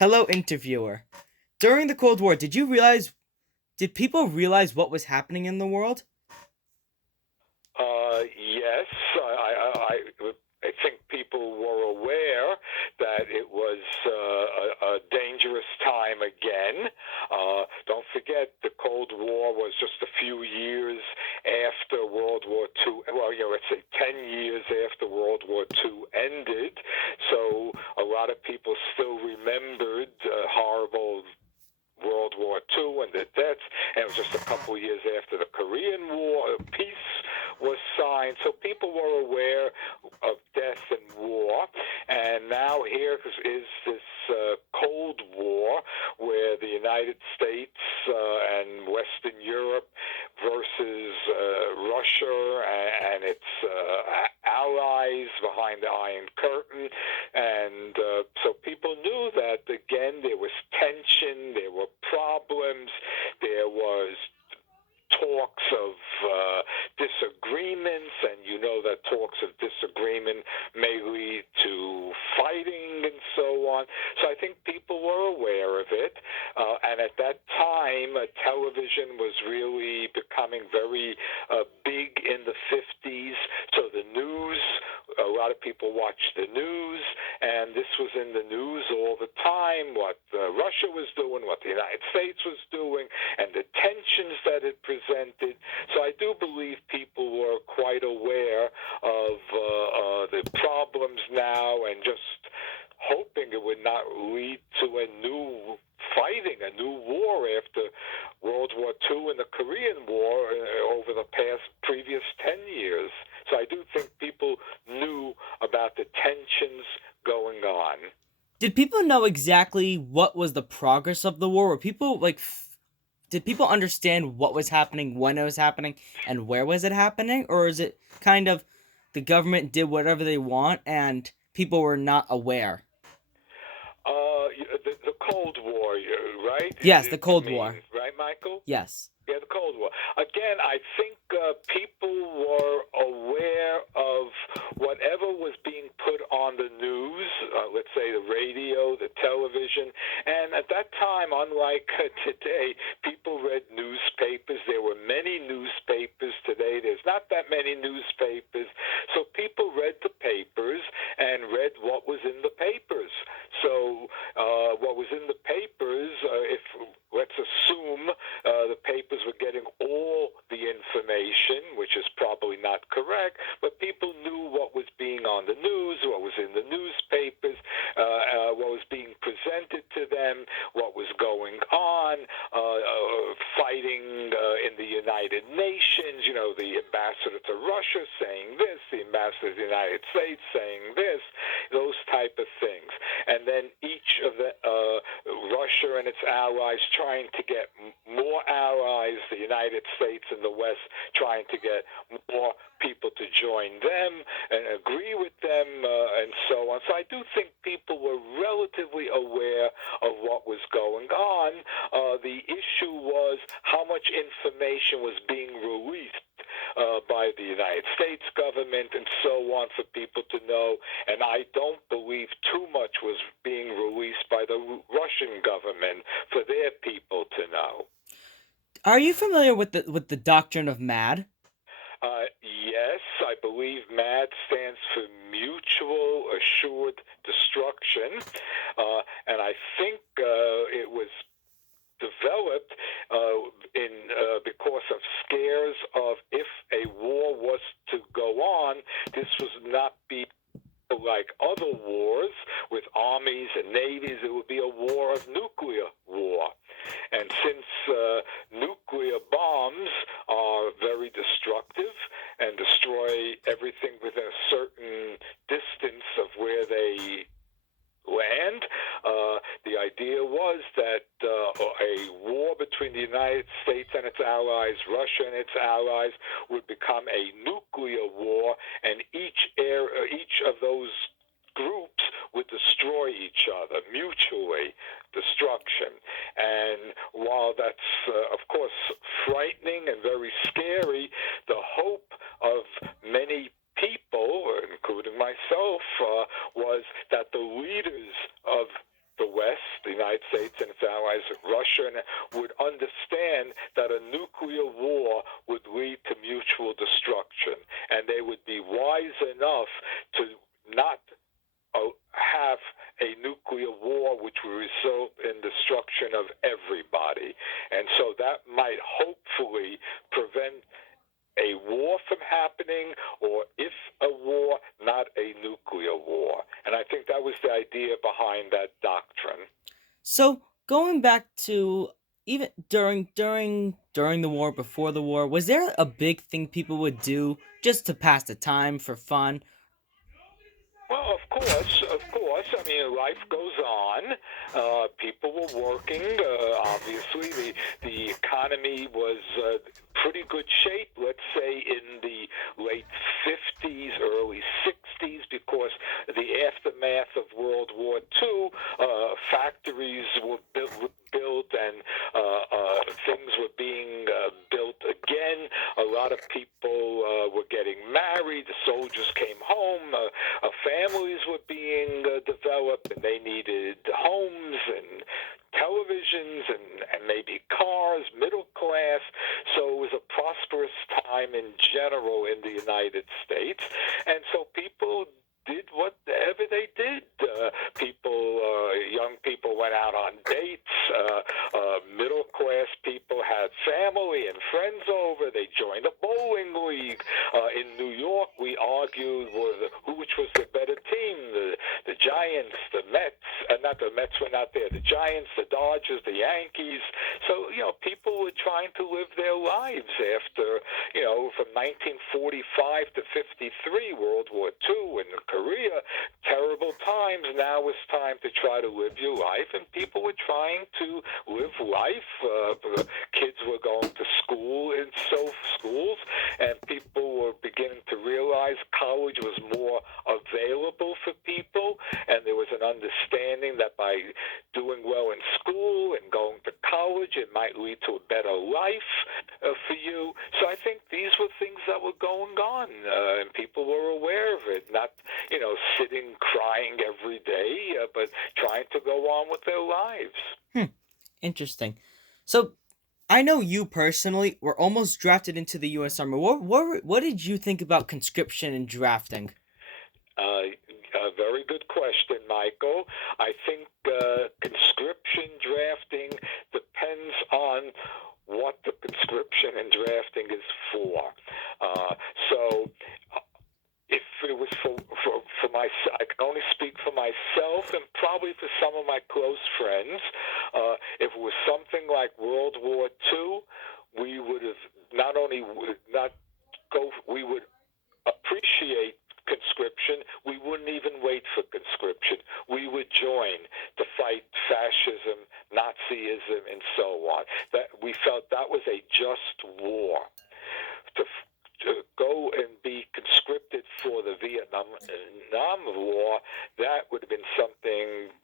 Hello, interviewer. During the Cold War, did people realize what was happening in the world? Yes, I think people were aware that it was a dangerous time again. Don't forget, the Cold War was just a few years after World War II. Well, let's say 10 years after World War II ended. So a lot of people still remembered horrible World War II and the deaths, and it was just a couple of years after the Korean War, peace was signed, so people were aware of death and war, and now here is this Cold War where the United States and Western Europe versus Russia and its allies behind the Iron Curtain, and so people knew that again there was tension, there were problems, there was talks of disagreements, and you know that talks of disagreement may lead to fighting and so on. So I think people were aware of it, and at that time, television was really becoming very big in the 50s. So the news, a lot of people watched the news, and this was in the news all the time, what Russia was doing, what the United States was doing, and the tensions that it presented. So I do believe people were quite aware of the problems now and just hoping it would not lead to a new fighting, a new war after World War II and the Korean War over the past previous 10 years. So I do think people knew about the tensions going on. Did people know exactly what was the progress of the war? Were people did people understand what was happening, when it was happening, and where was it happening? Or is it kind of the government did whatever they want and people were not aware? The Cold War, right? Yes, the You Cold mean, War. right, Michael? Yes. Yeah, the Cold War. Again, I think people were aware of whatever was being put on the news, let's say the radio, the television. And at that time, unlike today, people read newspapers. There were many newspapers. Today, there's not that many newspapers. So people read the papers and read what was in the papers. So what was in the papers, if let's assume the papers were getting all the information, which is probably not correct, but people knew what was being on the news, what was in the newspapers, what was being presented to them, what was going on, fighting in the United Nations, the ambassador to Russia saying this, the ambassador to the United States saying this, those type of things. And then each of the Russia and its allies trying to get more allies, the United States and the West trying to get more people to join them and agree with them and so on. So I do think people were relatively aware of what was going on. The issue was how much information was being released by the United States government and so on for people to know. And I don't believe too much was being released by the Russian government for their people to know. Are you familiar with the doctrine of MAD? Yes, I believe MAD stands for Mutual Assured Destruction, and I think it was developed in because of scares of if a war was to go on, this was not be like other wars with armies and navies. It would be a war of nuclear war. And since nuclear bombs are very destructive and destroy everything within a certain distance of where they land. The idea was that a war between the United States and its allies, Russia and its allies, would become a nuclear war, and each of those groups would destroy each other, mutually destruction. And while that's, of course, frightening and very scary, the hope of many people, including myself, was that the leaders of the West, the United States and its allies, Russia, would understand that a nuclear war would lead to mutual destruction, and they would be wise enough to not have a nuclear war which will result in destruction of everybody. And so that might hopefully prevent a war from happening, or if a war, not a nuclear war. And I think that was the idea behind that doctrine. So going back to even during the war, before the war, was there a big thing people would do just to pass the time for fun? Well, of course, of course. I mean, life goes on. People were working. Obviously, the economy was pretty good shape. Let's say in the late 50s, early 60s, because the aftermath of World War II, factories were built and things were being built again. A lot of people were getting married. The soldiers came home. Families were being developed, and they needed homes and televisions and maybe cars, middle class. So it was a prosperous time in general in the United States. And so people did whatever they did. Young people went out on dates. Middle class people had family and friends over. They joined a bowling league. In New York, we argued which was the better team, the Giants, the Mets. Not the Mets were not there. The Giants, the Dodgers, the Yankees. So, people were trying to live their lives after, from 1945 to 53, World War II and Korea, terrible times. Now it's time to try to live your life, and people were trying to live life. Kids were going to school in schools, and people were beginning to realize college was more available for people, and there was an understanding that by doing well in school and going to college, it might lead to a better life for you. So I think these were things that were going on, and people were aware of it, not, sitting crying every day, but trying to go on with their lives. Interesting. So I know you personally were almost drafted into the U.S. Army. What did you think about conscription and drafting? A very good question, Michael. I think conscription drafting depends on what the conscription and drafting is for. So if it was for myself, I can only speak for myself and probably for some of my close friends. If it was something like World War II, we would have we would appreciate conscription. We wouldn't even wait for conscription. We would join to fight fascism, Nazism, and so on. That we felt that was a just war. To go and be conscripted for the Vietnam War, that would have been something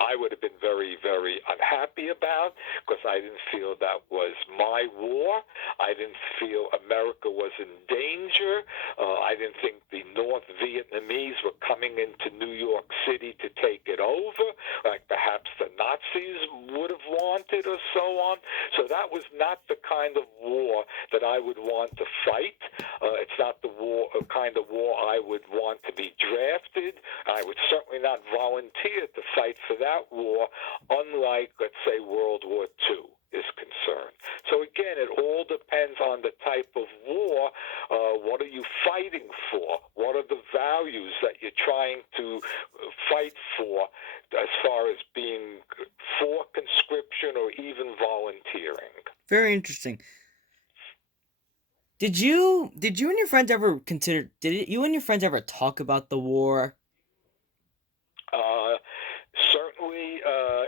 I would have been very, very unhappy about, because I didn't feel that was my war. I didn't feel America was in danger. I didn't think the North Vietnamese were coming into New York City to take it over, like perhaps the Nazis would have wanted, or so on. So that was not the kind of war that I would want to fight. It's not the kind of war I would want to be drafted. I would certainly not volunteer to fight for that war, unlike, let's say, World War II is concerned. So again, it all depends on the type of war. What are you fighting for? What are the values that you're trying to fight for, as far as being for conscription or even volunteering? Very interesting. Did you and your friends ever you and your friends ever talk about the war? Certainly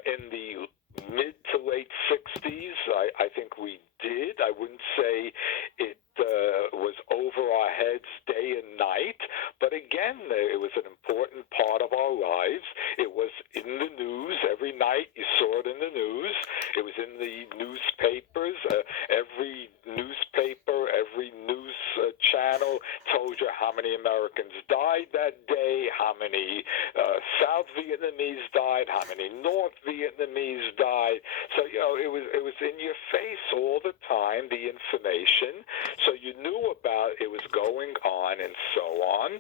in the mid to late 60s, I think we did. I wouldn't say it was over our heads day and night, but again, it was an important part of our lives. It was in the news. Every night you saw it in the news. It was in the newspapers. Every newspaper, every news channel told you how many Americans died that day, how many South Vietnamese died, how many North Vietnamese Vietnamese died. So it was in your face all the time, the information. So you knew about it was going on and so on.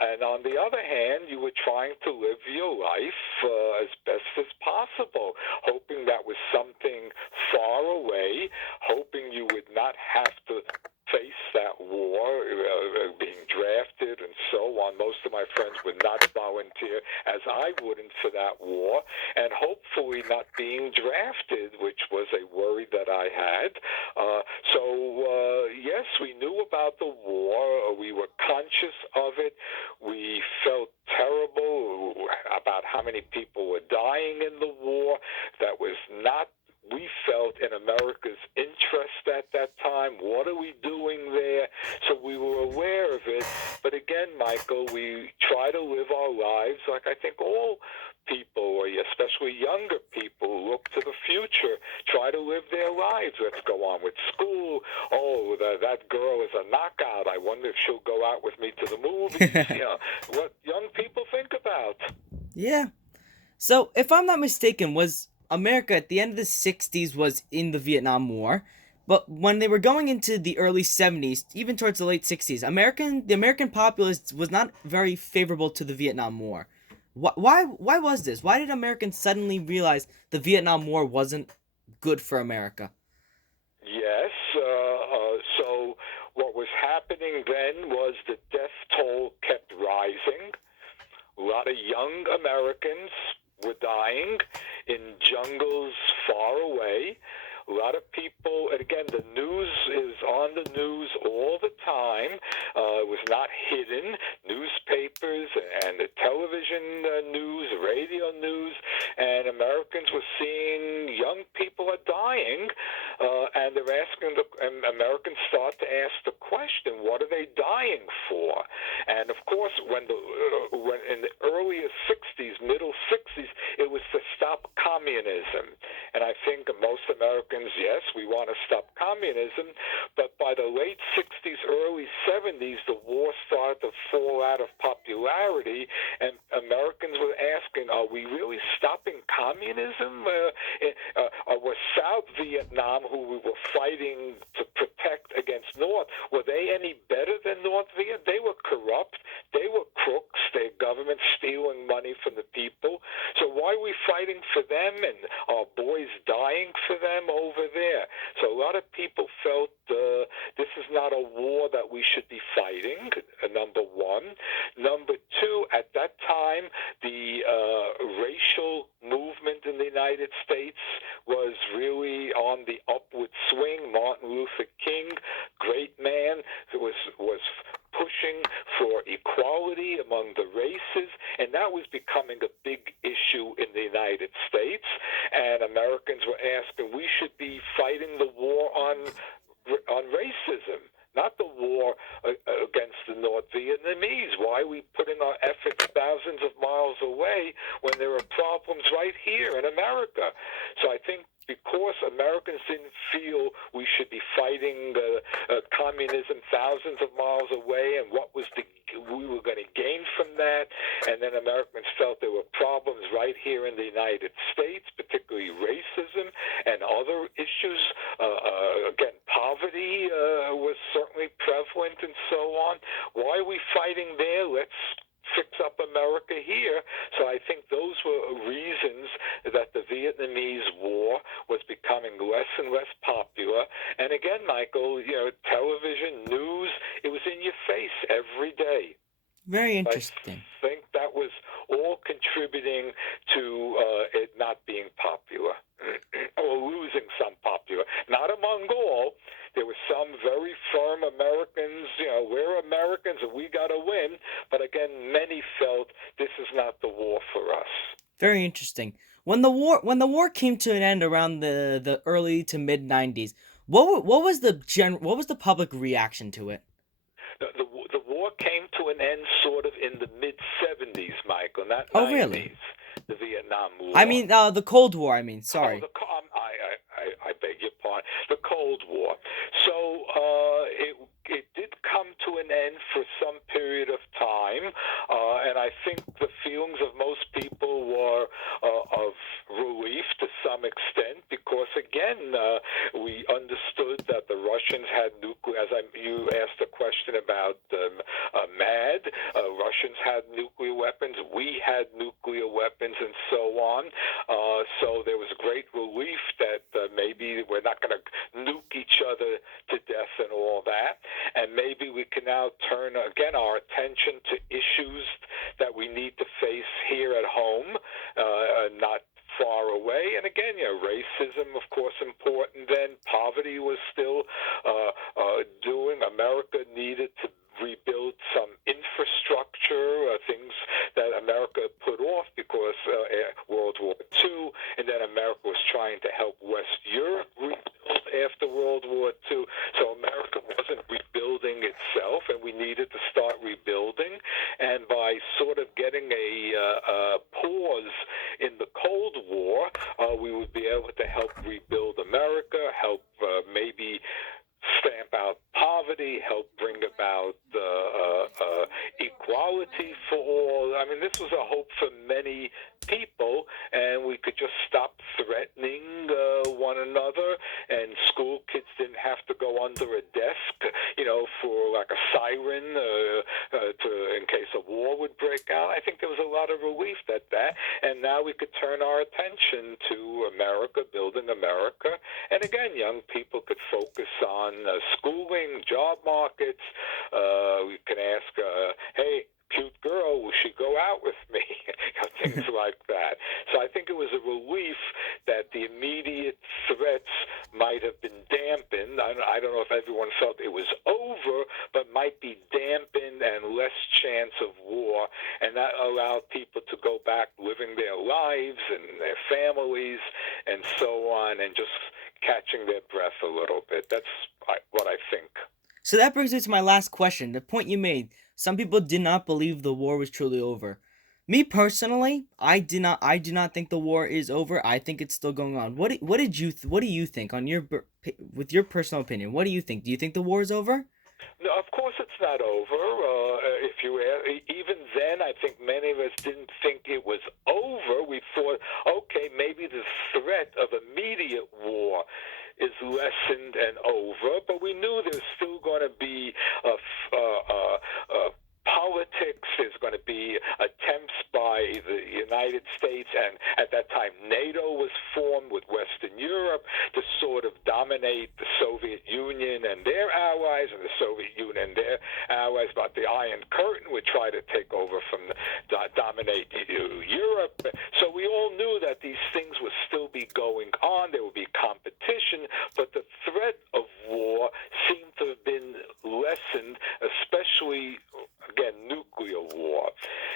And on the other hand, you were trying to live your life as best as possible, hoping that was something far away, hoping you would not have to face that war, being drafted and so on. Most of my friends would not volunteer, as I wouldn't, for that war, and hopefully not being drafted, which was a worry that I had. Yes, we knew about the war. We were conscious of it. We felt terrible about how many people were dying in the war. That was not, we felt, in America's interest at that time. What are we doing there? So we were aware of it. But again, Michael, we try to live our lives like I think all people, or especially younger people, look to the future, try to live their lives. Let's go on with school. Oh, that girl is a knockout. I wonder if she'll go out with me to the movies. What young people think about. Yeah. So, if I'm not mistaken, was America at the end of the 60s was in the Vietnam War, but when they were going into the early 70s, even towards the late 60s, the American populace was not very favorable to the Vietnam War. Why was this? Why did Americans suddenly realize the Vietnam War wasn't good for America? Yes. So what was happening then was the death toll kept rising. A lot of young Americans were dying in jungles far away. A lot of people, and again, the news is on the news all the time. It was not hidden. Newspapers and the television news, radio news, and Americans were seeing young people are dying, and they're asking, and Americans start to ask the question, what are they dying for? And of course, when in the earlier 60s, middle 60s, it was to stop communism. And I think most Americans, yes, we want to stop communism, but by the late 60s, early 70s, the war started to fall out of popularity, and Americans were asking, are we really stopping communism? Was South Vietnam, who we were fighting to protect against North, were they any better than North Vietnam? They were corrupt. They were crooks. Their government stealing money from the people. So why are we fighting for them and our boys dying for them over there? So a lot of people felt this is not a war that we should be fighting, number one. Number two, at that time, the racial movement in the United States was really on the upward swing. Martin Luther King, great man, was pushing for equality among the races, and that was becoming a big issue in the United States. And Americans were asking, we should be fighting the war on racism, not the war against the North Vietnamese. Why are we putting our efforts thousands of miles away when there are problems right here in America? So I think because Americans didn't feel we should be fighting communism thousands of miles away, and what was we were going to gain from that, and then Americans felt there were problems right here in the United States, particularly racism and other issues. Again, poverty was certainly prevalent and so on. Why are we fighting there? Let's fix up America here. So I think those were reasons that the Vietnamese War was becoming less and less popular. And again, Michael, television, news, it was in your face every day. Very interesting. I think that was all contributing to it not being popular or losing some popular. Not among all. There were some very firm Americans, we're Americans and we got to win. But again, many felt this is not the war for us. Very interesting. When the war came to an end around the early to mid 90s, what was the public reaction to it? The war came to an end sort of in the mid 70s, Michael, not 90s. Oh, really? The Vietnam War. I mean, the Cold War. I mean, sorry. I beg your pardon. The Cold War. So it did come to an end for some period of time, and I think the feelings of most people were of relief some extent because, again, we understood that the Russians had nuclear. You asked a question about MAD. Russians had nuclear weapons. We had nuclear weapons, and so on. So there was great relief that maybe we're not going to nuke each other to death and all that. And maybe we can now turn, again, our attention to issues that we need to face here at home, not far away. And again, racism, of course, important then. Poverty was still doing. America needed to rebuild some infrastructure, things that America put off because World War II, and then America was trying to help West Europe rebuild after World War II. So America wasn't rebuilding itself, and we needed to start rebuilding. And by sort of getting a pause in the Cold War, we would be able to help rebuild America, help maybe stamp out poverty, help bring about equality for all. I mean, this was a hope for many people, and we could just stop threatening one another, and school kids didn't have to go under a desk, for like a siren in case a war would break out. I think there was a lot of relief at that, and now we could turn our attention to America, building America, and again, young people could focus on schooling, job markets. We can ask, hey, cute girl, will she go out with me? Things like that. So I think it was a relief that the immediate threats might have been dampened. I don't know if everyone felt it was over, but might be dampened and less chance of war. And that allowed people to go back living their lives and their families and so on, and just catching their breath a little bit. That's what I think. So that brings me to my last question. The point you made. Some people did not believe the war was truly over. Me personally, I do not think the war is over. I think it's still going on. What do you think with your personal opinion? What do you think? Do you think the war is over? No, of course it's not over. If you even then, I think many of us didn't think it was over. We thought, okay, maybe the threat of immediate war is lessened and over, but we knew there's still going to be politics. There's going to be attempts by the United States, and at that time NATO was formed with Western Europe to sort of dominate the Soviet Union and their allies, and the Soviet Union and their allies. But the Iron Curtain would try to take over dominate Europe. So we all knew that these things would still be going on. There would be competition, but the threat of war seemed to have been lessened, especially, again, nuclear war.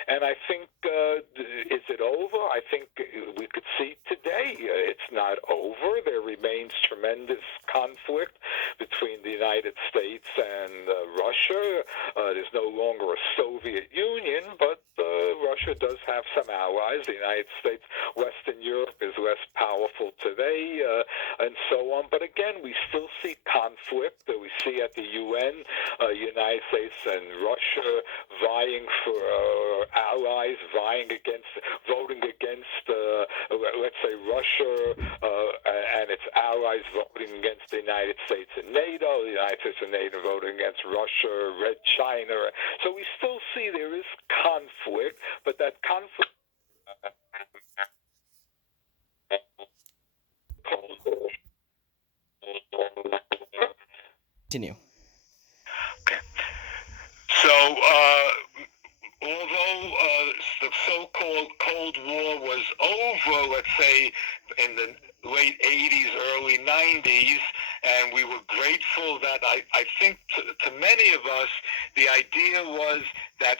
And I think, is it over? I think we could see today it's not over. There remains tremendous conflict between the United States and Russia. There's no longer a Soviet Union, but Russia does have some allies. The United States, Western Europe is less powerful today, and so on. But again, we still see conflict. We see at the UN, United States and Russia vying for allies, voting against, let's say, Russia and its allies voting against the United States and NATO, the United States and NATO voting against Russia, Red China. So we still see there is conflict, but that conflict... Continue. Okay. So, although the so-called Cold War was over, let's say, in the late 80s, early 90s, and we were grateful that I think to many of us, the idea was that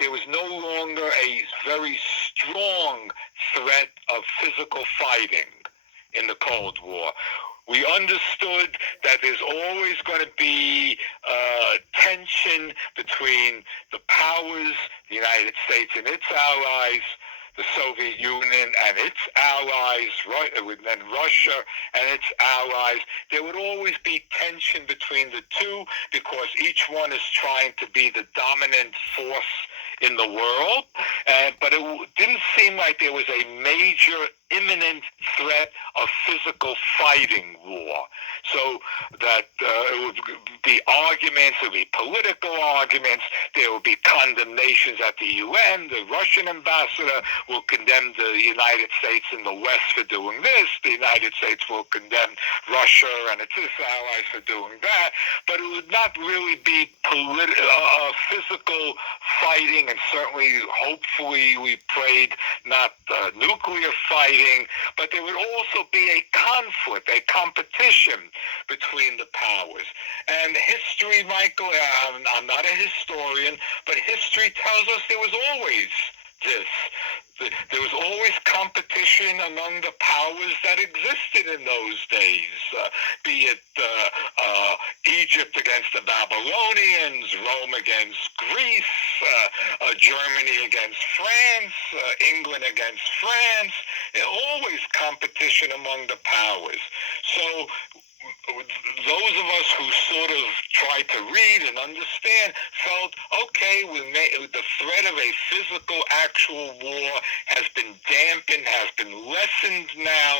there was no longer a very strong threat of physical fighting in the Cold War. We understood that there's always going to be tension between the powers, the United States and its allies, the Soviet Union and its allies, and Russia and its allies. There would always be tension between the two because each one is trying to be the dominant force in the world. But it didn't seem like there was a major imminent threat a physical fighting war. So that it would be arguments, there would be political arguments, there would be condemnations at the UN. The Russian ambassador will condemn the United States and the West for doing this. The United States will condemn Russia and its allies for doing that. But it would not really be physical fighting, and certainly, hopefully, we prayed not nuclear fighting, but there would also be a conflict, a competition between the powers. And history, Michael, I'm not a historian, but history tells us there was always this. There was always competition among the powers that existed in those days, be it Egypt against the Babylonians, Rome against Greece, Germany against France, England against France. Always competition among the powers. So those of us who sort of tried to read and understand felt, okay, the threat of a physical actual war has been dampened, has been lessened now.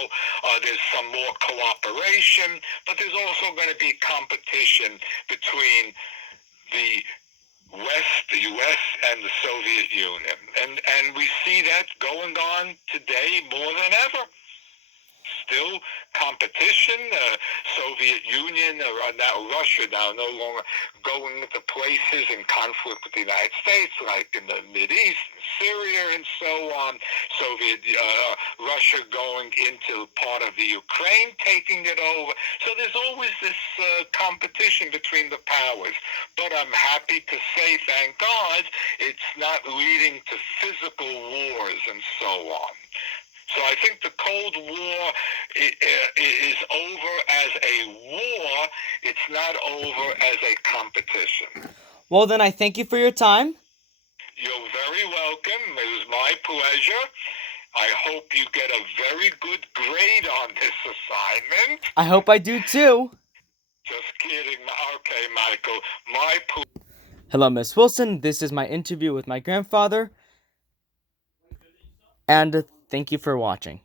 There's some more cooperation, but there's also going to be competition between the West, the U.S., and the Soviet Union. And we see that going on today more than ever. Still competition. Soviet Union, or now Russia, now no longer going into places in conflict with the United States, like in the Mideast, Syria, and so on. Russia going into part of the Ukraine, taking it over. So there's always this competition between the powers. But I'm happy to say, thank God, it's not leading to physical wars and so on. So I think the Cold War is over as a war. It's not over as a competition. Well, then I thank you for your time. You're very welcome. It was my pleasure. I hope you get a very good grade on this assignment. I hope I do too. Just kidding. Okay, Michael. My Hello, Miss Wilson. This is my interview with my grandfather. And thank you for watching.